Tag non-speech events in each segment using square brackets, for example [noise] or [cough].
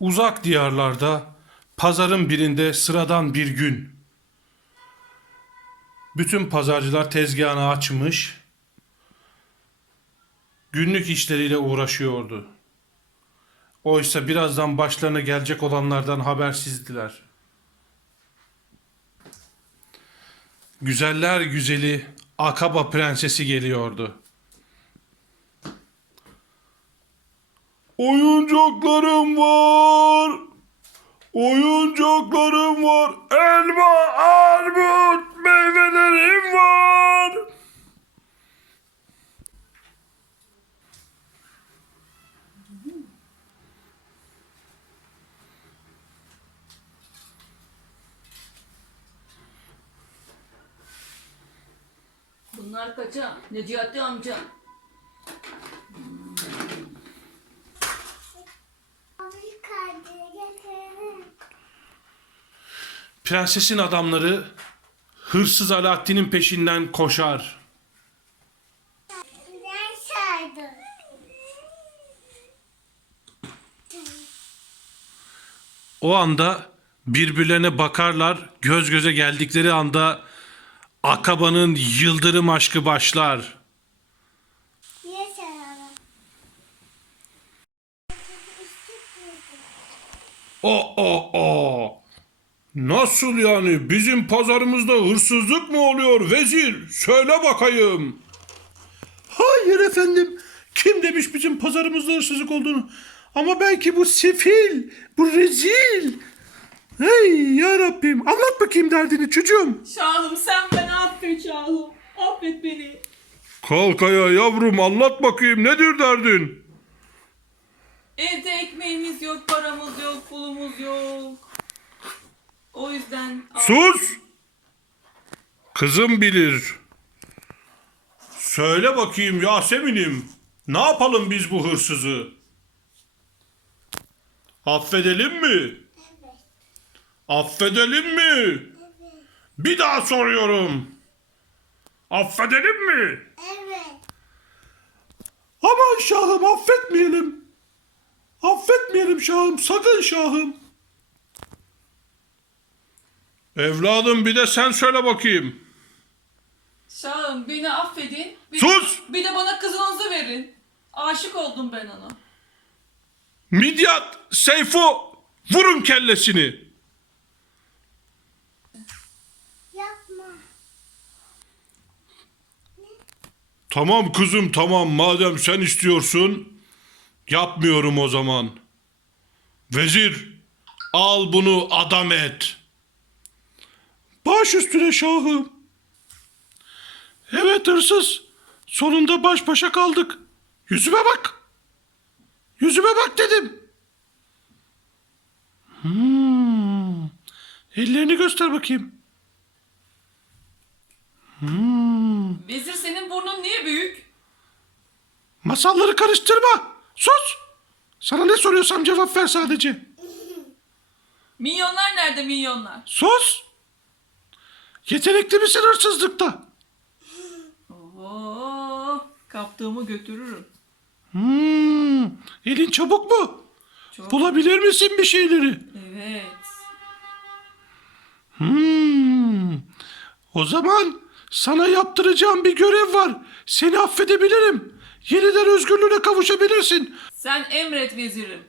Uzak diyarlarda, pazarın birinde sıradan bir gün. Bütün pazarcılar tezgahını açmış, günlük işleriyle uğraşıyordu. Oysa birazdan başlarına gelecek olanlardan habersizdiler. Güzeller güzeli Akaba prensesi geliyordu. Oyuncaklarım var. Oyuncaklarım var. Elma, armut, meyvelerim var. Bunlar kaça? Necati amca. Prensesin adamları hırsız Alaaddin'in peşinden koşar. O anda birbirlerine bakarlar. Göz göze geldikleri anda Akaba'nın yıldırım aşkı başlar. O o o. Nasıl yani? Bizim pazarımızda hırsızlık mı oluyor vezir? Söyle bakayım. Hayır efendim. Kim demiş bizim pazarımızda hırsızlık olduğunu? Ama belki bu sefil, bu rezil. Hey ya Rabbim anlat bakayım derdini çocuğum. Şahım sen beni affet Şahım. Affet beni. Kalk ayağa yavrum anlat bakayım nedir derdin? Evde ekmeğimiz yok, paramız yok, pulumuz yok. O yüzden... Sus! Kızım bilir. Söyle bakayım Yasemin'im. Ne yapalım biz bu hırsızı? Affedelim mi? Affedelim mi? Bir daha soruyorum. Affedelim mi? Evet. Aman şahım affetmeyelim. Affetmeyelim şahım sakın şahım. Evladım bir de sen söyle bakayım. Şahım beni affedin. Bir, Sus! Bir de bana kızınızı verin. Aşık oldum ben ona. Midyat, Seyfo vurun kellesini. Yapma. Tamam kızım tamam madem sen istiyorsun yapmıyorum o zaman. Vezir al bunu adam et. Baş üstüne şahım. Evet hırsız sonunda baş başa kaldık. Yüzüme bak. Yüzüme bak dedim. Hmm. Ellerini göster bakayım. Vezir senin burnun niye büyük? Masalları karıştırma. Sus. Sana ne soruyorsam cevap ver sadece. Milyonlar nerede milyonlar? Sus. Yetenekli misin hırsızlıkta? Oo, kaptığımı götürürüm. Hmm, elin çabuk mu? Çok. Bulabilir misin bir şeyleri? Evet. Hmm, o zaman sana yaptıracağım bir görev var. Seni affedebilirim. Yeniden özgürlüğüne kavuşabilirsin. Sen emret vezirim.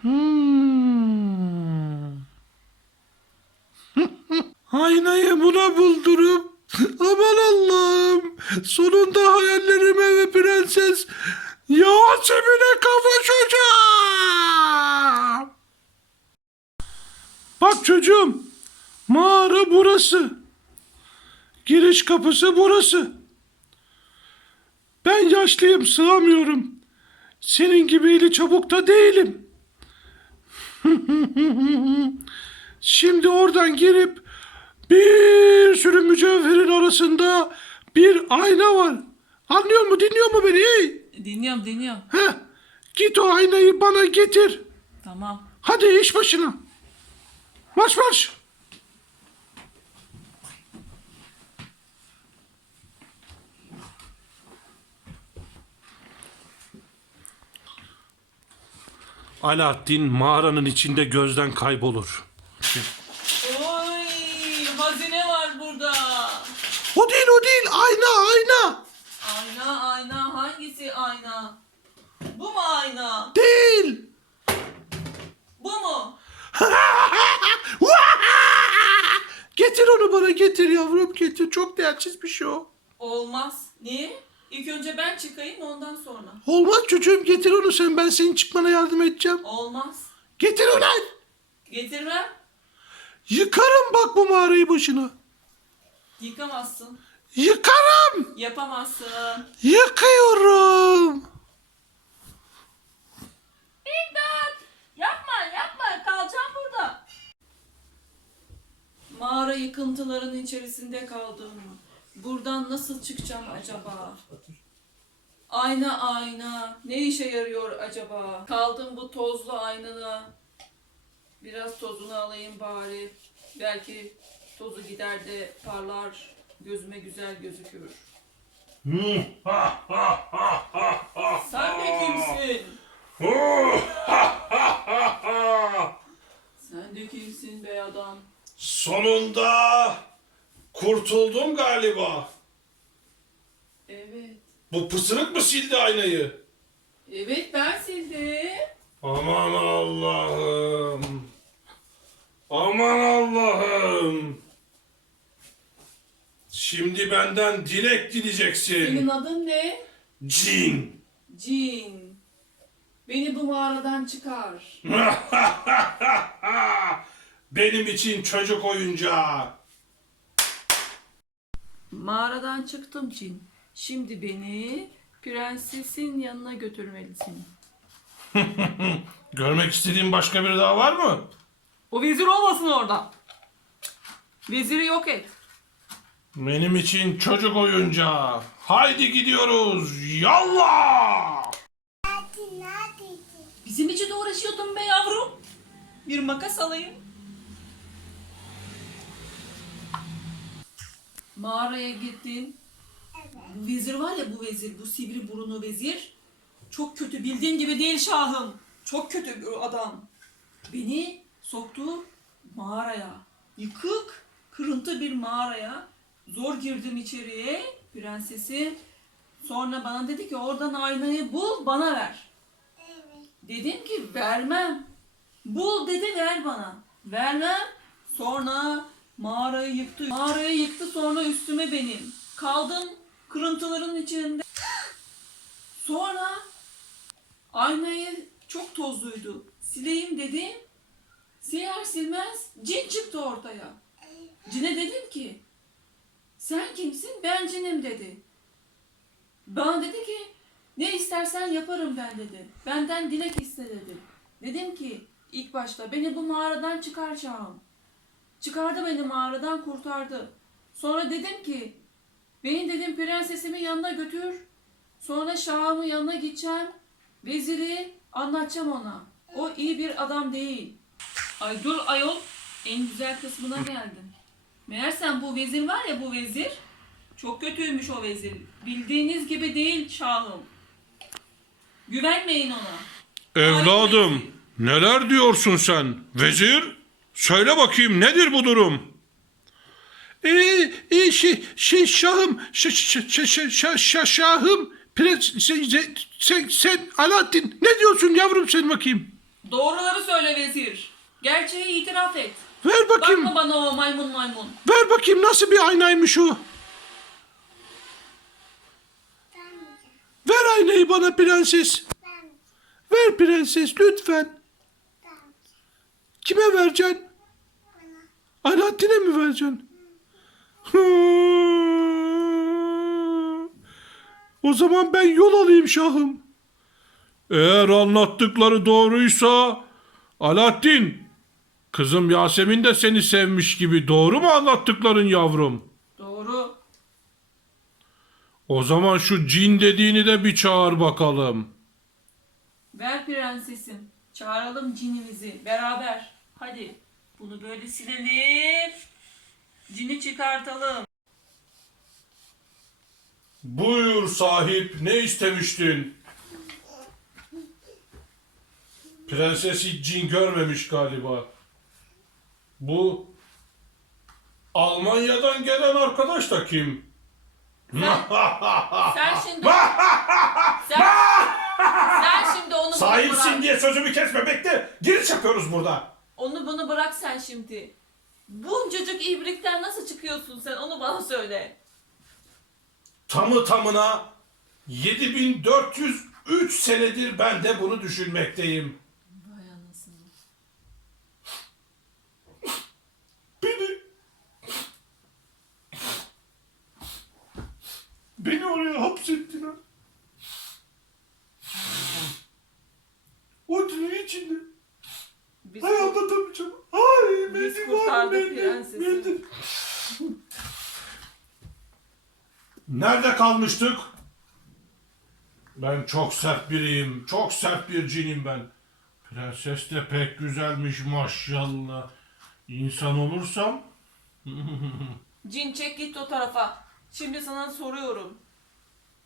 Hmm. Aynayı buna buldurup aman Allah'ım sonunda hayallerime ve prenses Yasemin'e kavuşacağım. Bak çocuğum mağara burası. Giriş kapısı burası. Ben yaşlıyım sığamıyorum. Senin gibi eli çabuk da değilim. [laughs] Şimdi oradan girip bir sürü mücevherin arasında bir ayna var. Anlıyor mu dinliyor mu beni? Hey? Dinliyorum dinliyorum. Heh, git o aynayı bana getir. Tamam. Hadi iş başına. Marş marş. Alaaddin mağaranın içinde gözden kaybolur. Oy hazine var burada. O değil o değil ayna ayna. Ayna ayna hangisi ayna? Bu mu ayna? Değil. Bu mu? [laughs] Getir onu bana getir yavrum getir. Çok değersiz bir şey o. Olmaz. Niye? İlk önce ben çıkayım ondan sonra. Olmaz çocuğum getir onu sen ben senin çıkmana yardım edeceğim. Olmaz. Getir onu. Getirmem. Yıkarım bak bu mağarayı başına. Yıkamazsın. Yıkarım. Yapamazsın. Yıkıyorum. İmdat! Yapma yapma kalacağım burada. Mağara yıkıntıların içerisinde kaldım. Buradan nasıl çıkacağım acaba? Ayna ayna ne işe yarıyor acaba? Kaldım bu tozlu aynana. Biraz tozunu alayım bari. Belki tozu gider de parlar. Gözüme güzel gözükür. Sen de kimsin? [laughs] Sen de kimsin be adam? Sonunda kurtuldum galiba. Evet. Bu pısırık mı sildi aynayı? Evet ben sildim. Aman Allah'ım. Aman Allah'ım. Şimdi benden dilek Senin dileyeceksin. adın ne? Cin. Cin. Beni bu mağaradan çıkar. [laughs] Benim için çocuk oyuncağı. Mağaradan çıktım Cin. Şimdi beni prensesin yanına götürmelisin. [laughs] Görmek istediğin başka biri daha var mı? O vezir olmasın orada. Veziri yok et. Benim için çocuk oyuncağı. Haydi gidiyoruz. Yallah! Bizim için uğraşıyordun be yavrum. Bir makas alayım. Mağaraya gittin. Bu vezir var ya bu vezir, bu sivri burunlu vezir. Çok kötü, bildiğin gibi değil şahım. Çok kötü bir adam. Beni soktu mağaraya. Yıkık, kırıntı bir mağaraya. Zor girdim içeriye, prensesi. Sonra bana dedi ki oradan aynayı bul, bana ver. Dedim ki vermem. Bul dedi ver bana. Vermem. Sonra mağarayı yıktı. Mağarayı yıktı sonra üstüme benim. Kaldım kırıntıların içinde. Sonra aynayı çok tozluydu. Sileyim dedim. Siler silmez cin çıktı ortaya. Cine dedim ki sen kimsin? Ben cinim dedi. Bana dedi ki ne istersen yaparım ben dedi. Benden dilek iste dedi. Dedim ki ilk başta beni bu mağaradan çıkar Şahım. Çıkardı beni mağaradan kurtardı. Sonra dedim ki beni dedim prensesimin yanına götür. Sonra Şahım'ın yanına gideceğim. Veziri anlatacağım ona. O iyi bir adam değil. Ay dur ayol en güzel kısmına geldin. Meğersem bu vezir var ya bu vezir çok kötüymüş o vezir. Bildiğiniz gibi değil şahım. Güvenmeyin ona. Evladım, neler diyorsun sen? Vezir, söyle bakayım nedir bu durum? Ee, e, şey, şey şahım, ş, ş, ş, ş, ş, ş, şahım, prens, sen, sen, Alaaddin, ne diyorsun yavrum sen bakayım? Doğruları söyle vezir. Gerçeği itiraf et. Ver bakayım, Bakma bana o maymun maymun. ver bakayım nasıl bir aynaymış o? Ver aynayı bana prenses. Vermeyeceğim. Ver prenses lütfen. Vermeyeceğim. Kime vereceksin? Bana. Alaaddin'e mi vereceksin? O zaman ben yol alayım şahım. Eğer anlattıkları doğruysa Alaaddin, kızım Yasemin de seni sevmiş gibi doğru mu anlattıkların yavrum? Doğru. O zaman şu cin dediğini de bir çağır bakalım. Ver prensesim. Çağıralım cinimizi beraber. Hadi. Bunu böyle silelim. Cini çıkartalım. Buyur sahip ne istemiştin? Prenses hiç cin görmemiş galiba. Bu Almanya'dan gelen arkadaş da kim? [laughs] Sen şimdi... [laughs] sen, sen şimdi onu bunu Sahipsin bırak. diye sözümü kesme bekle. Giriş yapıyoruz burada. Onu bunu bırak sen şimdi. Buncacık ibrikten nasıl çıkıyorsun sen onu bana söyle. Tamı tamına 7403 senedir ben de bunu düşünmekteyim. Beni oraya hapsettiler. O tünel içinde. Biz, Hay anlatamayacağım. Ay Biz benim kurtardık annem, prensesi. benim. Nerede kalmıştık? Ben çok sert biriyim. Çok sert bir cinim ben. Prenses de pek güzelmiş maşallah. İnsan olursam Cin çek git o tarafa. Şimdi sana soruyorum.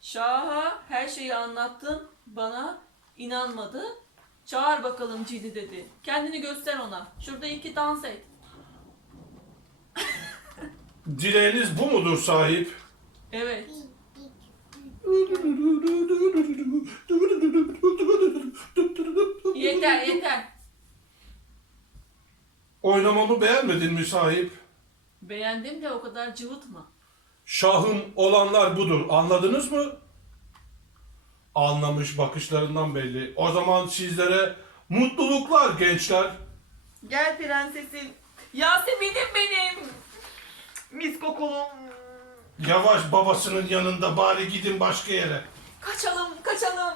Şah'a her şeyi anlattın. Bana inanmadı. Çağır bakalım cini dedi. Kendini göster ona. Şurada iki dans et. [laughs] dileğiniz bu mudur sahip? Evet. Yeter yeter. Oynamamı beğenmedin mi sahip? Beğendim de o kadar cıvıtma. Şahım olanlar budur. Anladınız mı? Anlamış bakışlarından belli. O zaman sizlere mutluluklar gençler. Gel prensesim. Yasemin'im benim. Mis kokulum. Yavaş babasının yanında bari gidin başka yere. Kaçalım kaçalım.